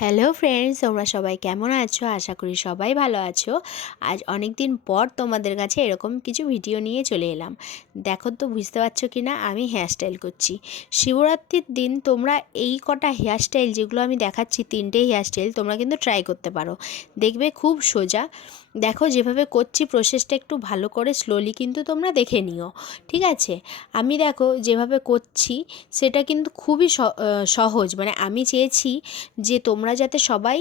Hello friends, তোমরা সবাই কেমন আছো? আশা করি সবাই ভালো আছো। আজ অনেক দিন পর তোমাদের কাছে এরকম কিছু ভিডিও নিয়ে চলে এলাম। দেখো তো বুঝতে পারছো কি না, আমি হেয়ারস্টাইল করছি। শিবরাত্রির দিন তোমরা এই কটা হেয়ারস্টাইল যেগুলো আমি দেখাচ্ছি, 3টে হেয়ারস্টাইল তোমরা কিন্তু ট্রাই করতে পারো। দেখবে খুব সোজা। দেখো যেভাবে করছি প্রসেসটা একটু ভালো করে স্লোলি কিন্তু তোমরা দেখে নিও, ঠিক আছে? আমি দেখো যেভাবে করছি সেটা কিন্তু খুবই সহজ। মানে আমি চেয়েছি যে তোমরা যাতে সবাই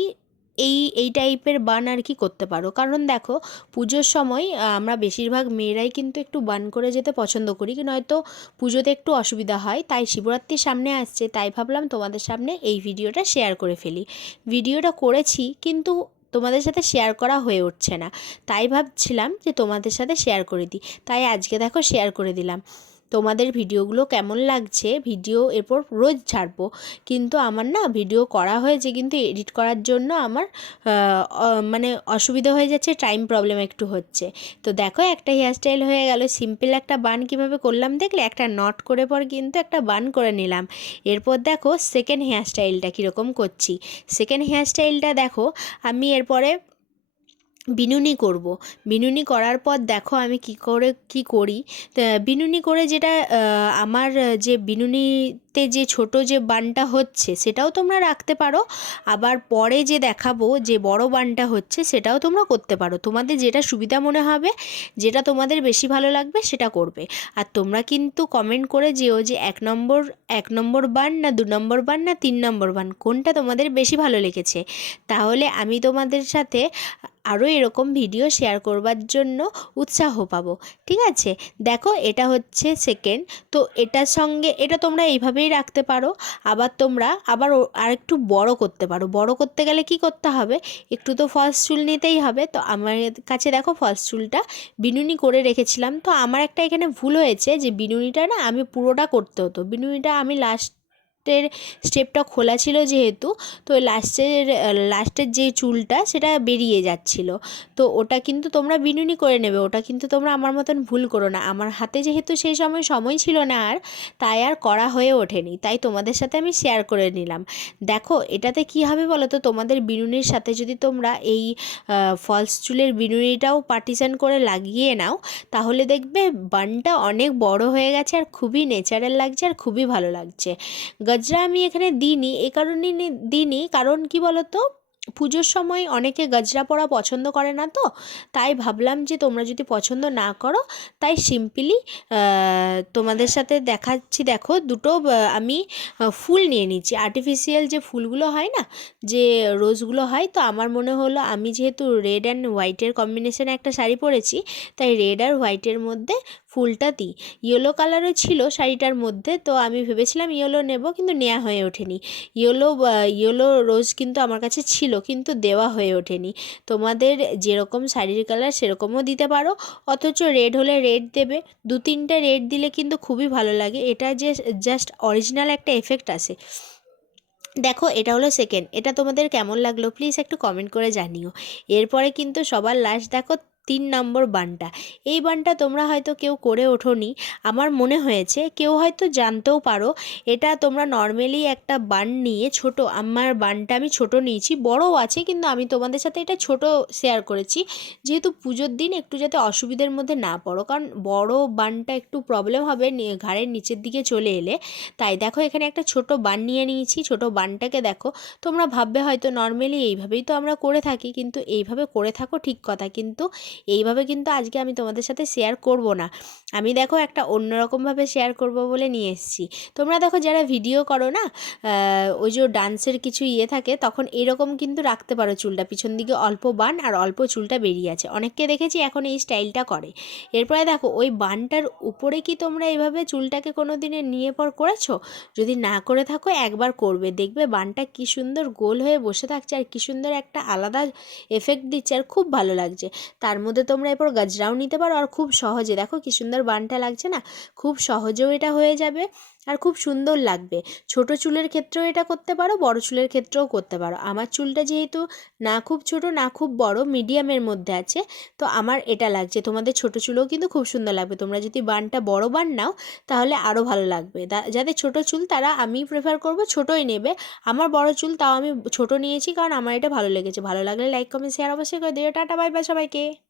এই টাইপের বান আর কি করতে পারো। কারণ দেখো পুজোর সময় আমরা বেশিরভাগ মেয়েরাই কিন্তু একটু বান করে যেতে পছন্দ করি, কি নয়তো পুজোতে একটু অসুবিধা হয়। তাই শিবরাত্রির সামনে আসছে, তাই ভাবলাম তোমাদের সামনে এই ভিডিওটা শেয়ার করে ফেলি। ভিডিওটা করেছি কিন্তু তোমাদের সাথে শেয়ার করা হয়ে উঠছে না, তাই ভাবছিলাম যে তোমাদের সাথে শেয়ার করে দিই। তাই আজকে দেখো শেয়ার করে দিলাম। তোমাদের ভিডিওগুলো কেমন লাগছে? ভিডিও এরপর রোজ ছাড়বো, কিন্তু আমার না ভিডিও করা হয়েছে কিন্তু এডিট করার জন্য আমার মানে অসুবিধা হয়ে যাচ্ছে, টাইম প্রবলেম একটু হচ্ছে। তো দেখো একটা হেয়ারস্টাইল হয়ে গেল। সিম্পল একটা বান কিভাবে করলাম দেখলে? একটা নট করে পর কিন্তু একটা বান করে নিলাম। এরপর দেখো সেকেন্ড হেয়ারস্টাইলটা কীরকম করছি। সেকেন্ড হেয়ারস্টাইলটা দেখো, আমি এরপরে বিনুনি করব। বিনুনি করার পর দেখো আমি কি করি। বিনুনি করে যেটা আমার যে বিনুনিতে যে ছোট যে বানটা হচ্ছে সেটাও তোমরা রাখতে পারো। আবার পরে যে দেখাবো যে বড় বানটা হচ্ছে সেটাও তোমরা করতে পারো। তোমাদের যেটা সুবিধা মনে হবে, যেটা তোমাদের বেশি ভালো লাগবে সেটা করবে। আর তোমরা কিন্তু কমেন্ট করে যেও যে এক নম্বর বান না 2 নম্বর বান না 3 নম্বর বান কোনটা তোমাদের বেশি ভালো লেগেছে। তাহলে আমি তোমাদের সাথে আরও এরকম ভিডিও শেয়ার করবার জন্য উৎসাহ পাবো, ঠিক আছে? দেখো এটা হচ্ছে সেকেন্ড। তো এটার সঙ্গে এটা তোমরা এইভাবেই রাখতে পারো। আবার তোমরা আরেকটু বড় করতে পারো। বড় করতে গেলে কি করতে হবে? একটু তো ফলস চুল নিতেই হবে। তো আমার কাছে দেখো ফলস চুলটা বিনুনি করে রেখেছিলাম। তো আমার একটা এখানে ভুল হয়েছে যে বিনুনিটা না আমি পুরোটা করতে হতো। বিনুনিটা আমি লাস্টের স্টেপটা খোলা ছিল যেহেতু, তো লাস্টের যে চুলটা সেটা বেরিয়ে যাচ্ছিল। তো ওটা কিন্তু তোমরা বিনুনি করে নেবে। ওটা কিন্তু তোমরা আমার মতন ভুল করো না। আমার হাতে যেহেতু সেই সময় ছিল না আর, তাই আর করা হয়ে ওঠেনি। তাই তোমাদের সাথে আমি শেয়ার করে নিলাম। দেখো এটাতে কি হবে বলো তো, তোমাদের বিনুনির সাথে যদি তোমরা এই ফলস চুলের বিনুনিটাও পার্টিশন করে লাগিয়ে নাও, তাহলে দেখবে বানটা অনেক বড় হয়ে গেছে আর খুবই ন্যাচারাল লাগছে আর খুবই ভালো লাগছে। গজরা আমি এখানে দিইনি, এ কারণেই দিইনি কারণ কি বলো তো, পুজোর সময় অনেকে গজরা পরা পছন্দ করে না। তো তাই ভাবলাম যে তোমরা যদি পছন্দ না করো, তাই সিম্পলি তোমাদের সাথে দেখাচ্ছি। দেখো দুটো আমি ফুল নিয়ে নিচ্ছি, আর্টিফিশিয়াল যে ফুলগুলো হয় না, যে রোজগুলো হয়। তো আমার মনে হলো আমি যেহেতু রেড অ্যান্ড হোয়াইটের কম্বিনেশনে একটা শাড়ি পরেছি, তাই রেড আর হোয়াইটের মধ্যে ফুলটা দিই। ইয়েলো কালারও ছিল শাড়িটার মধ্যে, তো আমি ভেবেছিলাম ইয়েলো নেব, কিন্তু নেওয়া হয়ে ওঠেনি। ইয়েলো রোজ কিন্তু আমার কাছে ছিল, কিন্তু দেওয়া হয়ে ওঠেনি। তোমাদের যেরকম শাড়ির কালার সেরকমও দিতে পারো, অথচ রেড হলে রেড দেবে। 2-3টে রেড দিলে কিন্তু খুবই ভালো লাগে। এটা যে জাস্ট অরিজিনাল একটা এফেক্ট আসে। দেখো এটা হলো সেকেন্ড। এটা তোমাদের কেমন লাগলো প্লিজ একটু কমেন্ট করে জানিও। এরপরে কিন্তু সবার লাস্ট দেখো 3 নম্বর বানটা। এই বানটা তোমরা হয়তো কেউ করে ওঠোনি, আমার মনে হয়েছে কেউ হয়তো জানতেও পারো। এটা তোমরা নর্মালি একটা বান নিয়ে আমার বানটা আমি ছোট নিয়েছি, বড়ও আছে কিন্তু আমি তোমাদের সাথে এটা ছোট শেয়ার করেছি, যেহেতু পুজোর দিন একটু যাতে অসুবিধার মধ্যে না পড়ো। কারণ বড় বানটা একটু প্রবলেম হবে ঘাড়ের নিচের দিকে চলে এলে। তাই দেখো এখানে একটা ছোট বান নিয়ে নিয়েছি। ছোট বানটাকে দেখো, তোমরা ভাববে হয়তো নর্মালি এইভাবেই তো আমরা করে থাকি, কিন্তু এইভাবে করে থাকো ঠিক কথা, কিন্তু এইভাবে কিন্তু আজকে আমি তোমাদের সাথে শেয়ার করব না। আমি দেখো একটা অন্যরকমভাবে শেয়ার করব বলে নিয়ে এসেছি। তোমরা দেখো যারা ভিডিও করো না, ওই যে ডান্সের কিছু থাকে, তখন এরকম কিন্তু রাখতে পারো চুলটা, পিছন দিকে অল্প বান আর অল্প চুলটা বেরিয়ে আছে। অনেককে দেখেছি এখন এই স্টাইলটা করে। এরপরে দেখো ওই বানটার উপরে কি তোমরা এইভাবে চুলটাকে কোনো দিনে নিয়ে পর করেছো? যদি না করে থাকো একবার করবে, দেখবে বানটা কি সুন্দর গোল হয়ে বসে থাকছে আর কি সুন্দর একটা আলাদা এফেক্ট দিচ্ছে আর খুব ভালো লাগছে। তার মধ্যে তোমরা এরপর গজরাও নিতে পারো আর খুব সহজে দেখো কি সুন্দর বানটা লাগছে না, খুব সহজেও এটা হয়ে যাবে। আর খুব সুন্দর লাগবে। ছোট চুলের ক্ষেত্রেও এটা করতে পারো, বড় চুলের ক্ষেত্রেও করতে পারো। আমার চুলটা যেহেতু না খুব ছোট না খুব বড়, মিডিয়ামের মধ্যে আছে, তো আমার এটা লাগছে। তোমাদের ছোট চুলও কিন্তু খুব সুন্দর লাগবে। তোমরা যদি বানটা বড় বান নাও তাহলে আরও ভালো লাগবে। যাদের ছোট চুল তারা, আমি প্রেফার করব ছোটোই নেবে। আমার বড় চুল, তাও আমি ছোট নিয়েছি কারণ আমার এটা ভালো লেগেছে। ভালো লাগলে লাইক কমেন্ট শেয়ার অবশ্যই করে দিও। টাটা বাই বাই সবাইকে।